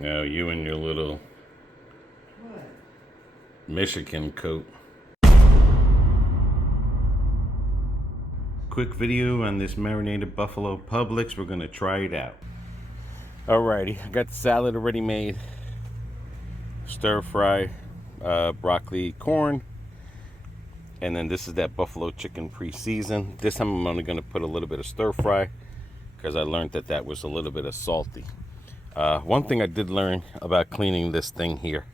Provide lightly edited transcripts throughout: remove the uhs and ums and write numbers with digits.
Now you and your little Michigan coat. Quick video on this marinated buffalo Publix. We're gonna try it out. Alrighty, I got the salad already made. Stir fry, broccoli, corn. And then this is that buffalo chicken pre-seasoned. This time I'm only gonna put a little bit of stir fry because I learned that that was a little bit of salty. One thing I did learn about cleaning this thing here,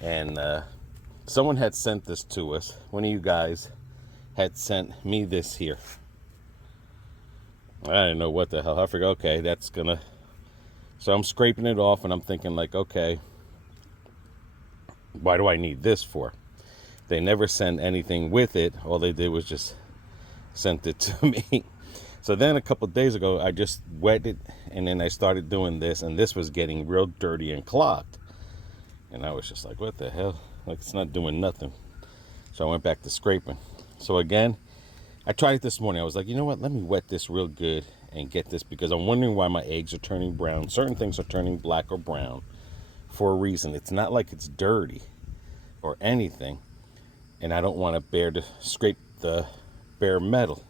and someone had sent this to us. One of you guys had sent me this here. I didn't know what the hell. I figured, okay, that's gonna... So I'm scraping it off and I'm thinking like, okay, why do I need this for? They never sent anything with it. All they did was just sent it to me. So then a couple days ago, I just wet it and then I started doing this, and this was getting real dirty and clogged. And I was just like, what the hell? Like, it's not doing nothing. So I went back to scraping. So again, I tried it this morning. I was like, you know what? Let me wet this real good and get this, because I'm wondering why my eggs are turning brown. Certain things are turning black or brown for a reason. It's not like it's dirty or anything. And I don't want to scrape the bare metal.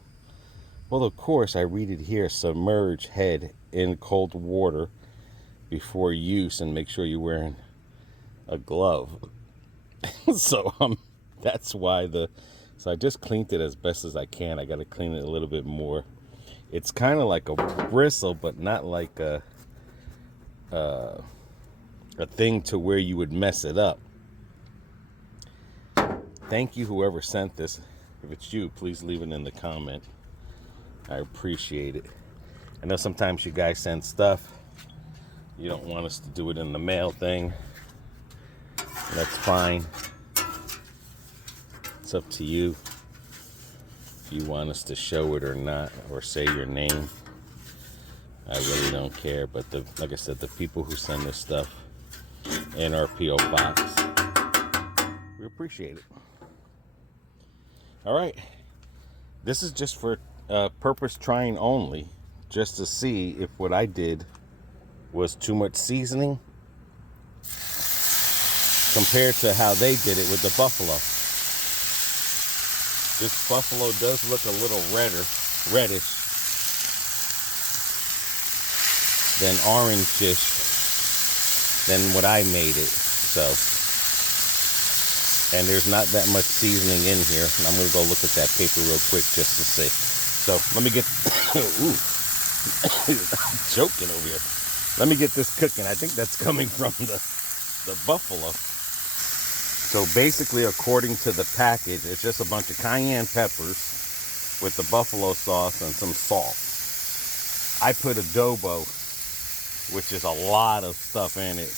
Well, of course, I read it here: submerge head in cold water before use and make sure you're wearing a glove. So that's why so I just cleaned it as best as I can. I got to clean it a little bit more. It's kind of like a bristle, but not like a thing to where you would mess it up. Thank you, whoever sent this. If it's you, please leave it in the comment. I appreciate it. I know sometimes you guys send stuff. You don't want us to do it in the mail thing. That's fine. It's up to you if you want us to show it or not, or say your name. I really don't care. But like I said, the people who send this stuff in our P.O. box, we appreciate it. All right. This is just for purpose trying only, just to see if what I did was too much seasoning compared to how they did it with the buffalo. This buffalo does look a little reddish than orange-ish than what I made it. So, and there's not that much seasoning in here. And I'm gonna go look at that paper real quick just to see. So let me get, ooh, I'm choking over here. Let me get this cooking. I think that's coming from the buffalo. So basically, according to the package, it's just a bunch of cayenne peppers with the buffalo sauce and some salt. I put adobo, which is a lot of stuff in it,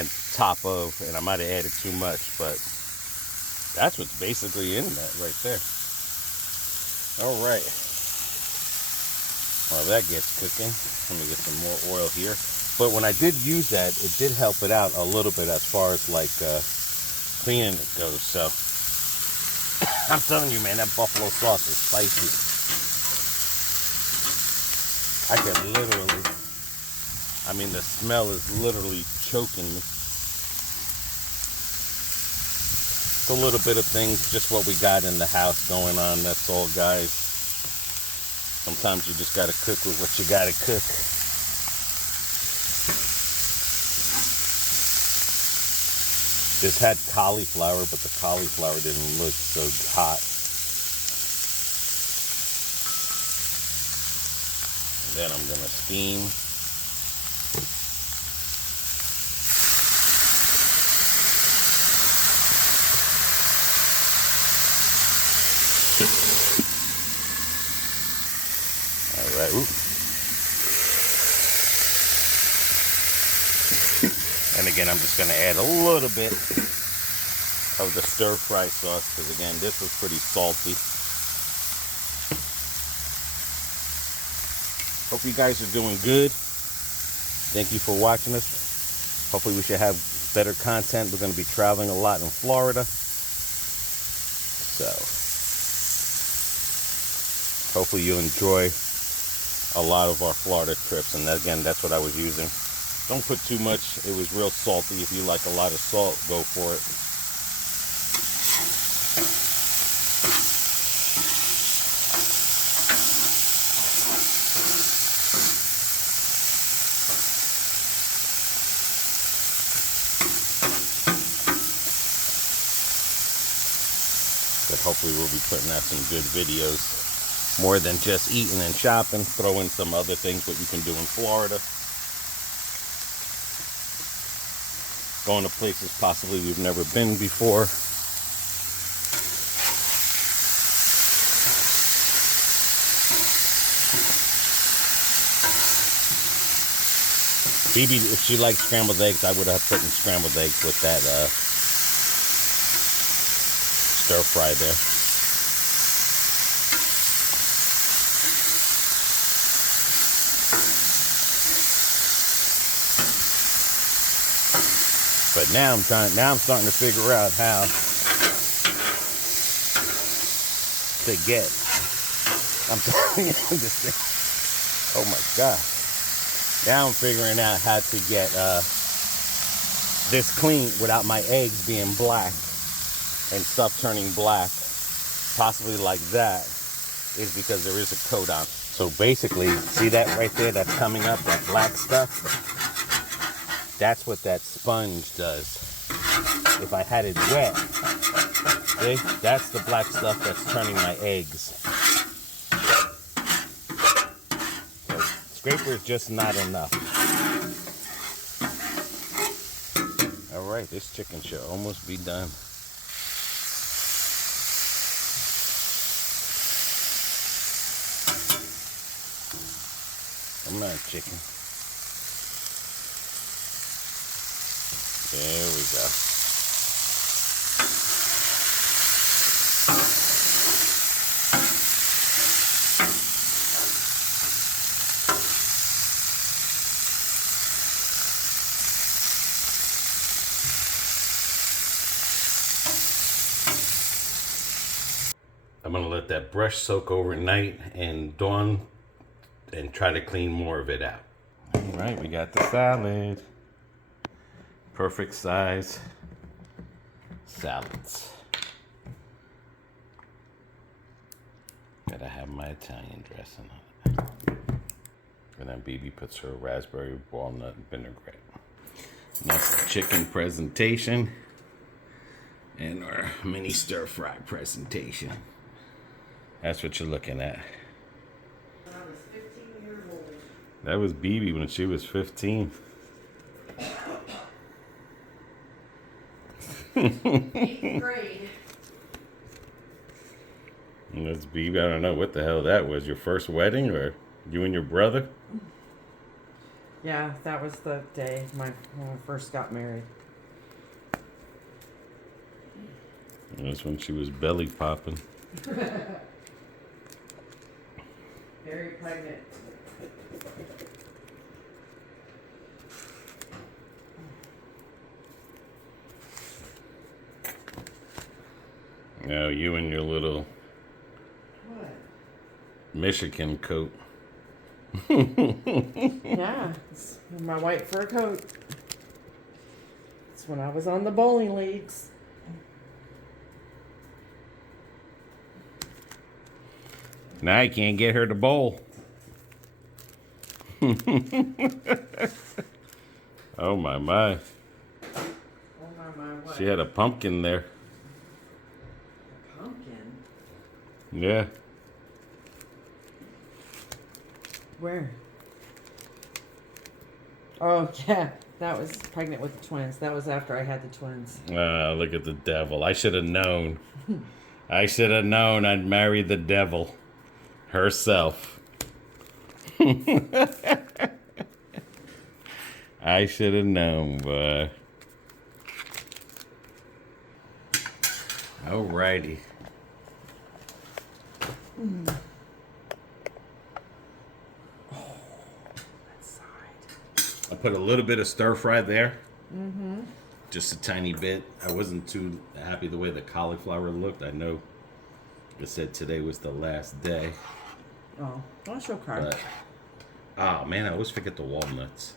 and top of, and I might have added too much, but that's what's basically in that right there. All right. While that gets cooking, let me get some more oil here. But when I did use that, it did help it out a little bit as far as like cleaning it goes. So I'm telling you, man, that buffalo sauce is spicy. I can literally, I mean, the smell is literally choking me. It's a little bit of things, just what we got in the house going on. That's all, guys. Sometimes you just got to cook with what you got to cook. This had cauliflower, but the cauliflower didn't look so hot. And then I'm going to steam. All right. Ooh. And again, I'm just going to add a little bit of the stir fry sauce, because again, this was pretty salty. Hope you guys are doing good. Thank you for watching us. Hopefully we should have better content. We're going to be traveling a lot in Florida. So hopefully you'll enjoy a lot of our Florida trips. And again, that's what I was using Don't put too much. It was real salty. If you like a lot of salt, go for it. But hopefully we'll be putting out some good videos. More than just eating and shopping. Throw in some other things what you can do in Florida. Going to places possibly we've never been before. Phoebe, if she likes scrambled eggs, I would have put in scrambled eggs with that stir fry there. But now I'm starting to figure out how to get. I'm telling you this thing. Oh my God. Now I'm figuring out how to get this clean without my eggs being black and stuff turning black. Possibly like that is because there is a coat on. So basically, see that right there that's coming up, that black stuff? That's what that sponge does. If I had it wet, see, that's the black stuff that's turning my eggs. So, scraper is just not enough. All right, this chicken should almost be done. Come on, chicken. There we go. I'm gonna let that brush soak overnight and dawn and try to clean more of it out. All right, we got the salad. Perfect size salads. Gotta have my Italian dressing on it. And then BB puts her raspberry walnut vinaigrette. And that's the chicken presentation and our mini stir fry presentation. That's what you're looking at. When I was 15 years old. That was BB when she was 15. 8th grade. And that's BB. I don't know what the hell that was. Your first wedding, or you and your brother? Yeah, that was the day when I first got married. And that's when she was belly popping. Very pregnant. Now you and your little What? Michigan coat. Yeah, it's my white fur coat. It's when I was on the bowling leagues. Now I can't get her to bowl. Oh my. Oh my, what? She had a pumpkin there. Pumpkin? Yeah. Where? Oh, yeah. That was pregnant with the twins. That was after I had the twins. Look at the devil. I should have known. I should have known I'd marry the devil herself. I should have known, but alrighty. I put a little bit of stir fry there. Mm-hmm. Just a tiny bit. I wasn't too happy the way the cauliflower looked. I know it said today was the last day. Oh, don't show card. But, oh man, I always forget the walnuts.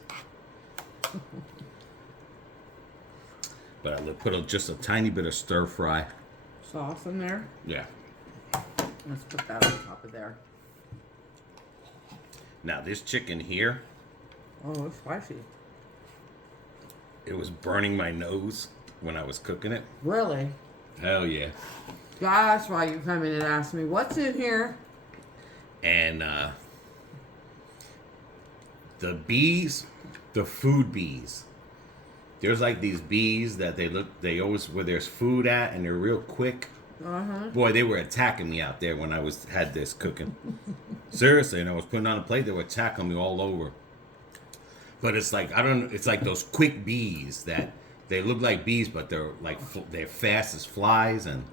But I put just a tiny bit of stir fry. Sauce in there. Yeah. Let's put that on top of there. Now this chicken here, Oh, it's spicy. it was burning my nose when I was cooking it. Really? Hell yeah. That's why you come in and ask me, what's in here? And the bees, the food bees. There's like these bees that they always, where there's food at, and they're real quick. Uh-huh. Boy, they were attacking me out there when I had this cooking. Seriously, and I was putting on a plate, they were attacking me all over. But it's like, it's like those quick bees that they look like bees, but they're like, they're fast as flies, and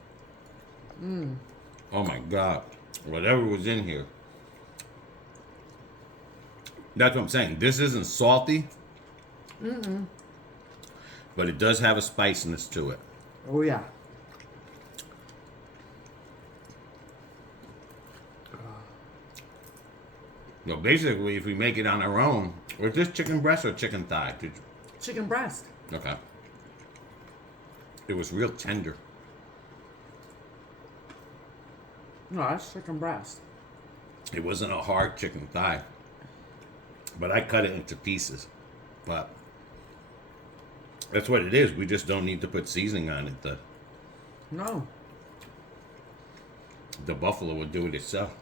oh my God, whatever was in here. That's what I'm saying. This isn't salty. But it does have a spiciness to it. Oh, yeah. You know, basically, if we make it on our own, was this chicken breast or chicken thigh? Chicken breast. Okay. It was real tender. No, that's chicken breast. It wasn't a hard chicken thigh. But I cut it into pieces. But that's what it is. We just don't need to put seasoning on it. No. The buffalo would do it itself.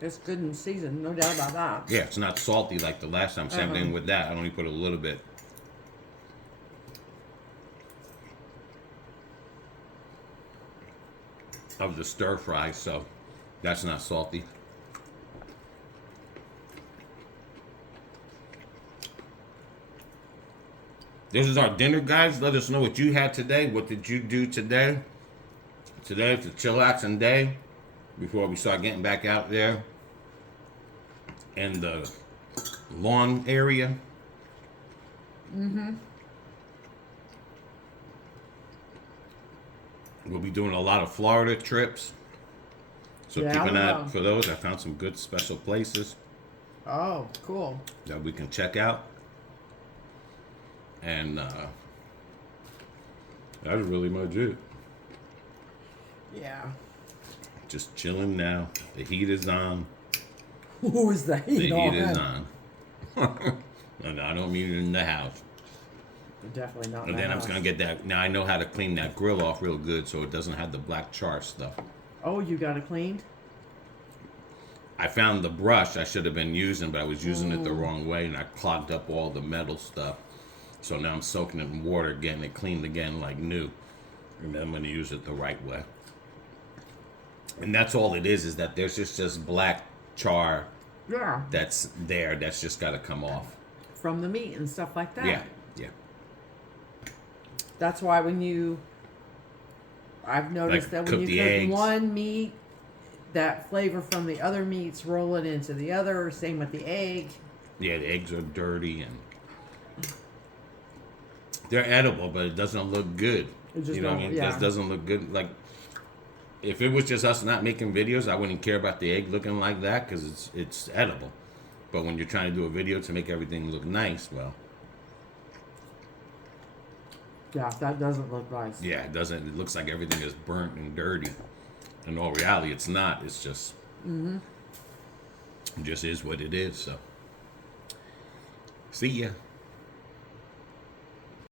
It's good and seasoned, no doubt about that. Yeah, it's not salty like the last time. Same thing with that. I only put a little bit. Of the stir fry, so that's not salty. This is our dinner, guys. Let us know what you had today. What did you do today? Today is a chillaxing day before we start getting back out there in the lawn area. We'll be doing a lot of Florida trips. So Yeah, keep an eye wow. out for those. I found some good special places Oh, cool. that we can check out. And that's really much it. Yeah. Just chilling now. The heat is on. Who is that? The heat is on. No, I don't mean it in the house. Definitely not. And then I'm just gonna get that. Now I know how to clean that grill off real good, so it doesn't have the black char stuff. Oh, you got it cleaned? I found the brush I should have been using, but I was using it the wrong way, and I clogged up all the metal stuff. So now I'm soaking it in water, getting it cleaned again like new, and then I'm gonna use it the right way. And that's all it is that there's just black char Yeah. that's there. That's just got to come off. From the meat and stuff like that. Yeah, yeah. That's why I've noticed Like that when cook you the cook eggs. one meat, that flavor from the other meats roll it into the other. Same with the egg. Yeah, the eggs are dirty and they're edible, but it doesn't look good. It just You know what I don't- mean? yeah. It doesn't look good. Like, if it was just us not making videos, I wouldn't care about the egg looking like that because it's edible. But when you're trying to do a video to make everything look nice, well, Yeah, that doesn't look nice. yeah, it doesn't. It looks like everything is burnt and dirty. In all reality, it's not. It's just, it just is what it is. So, see ya.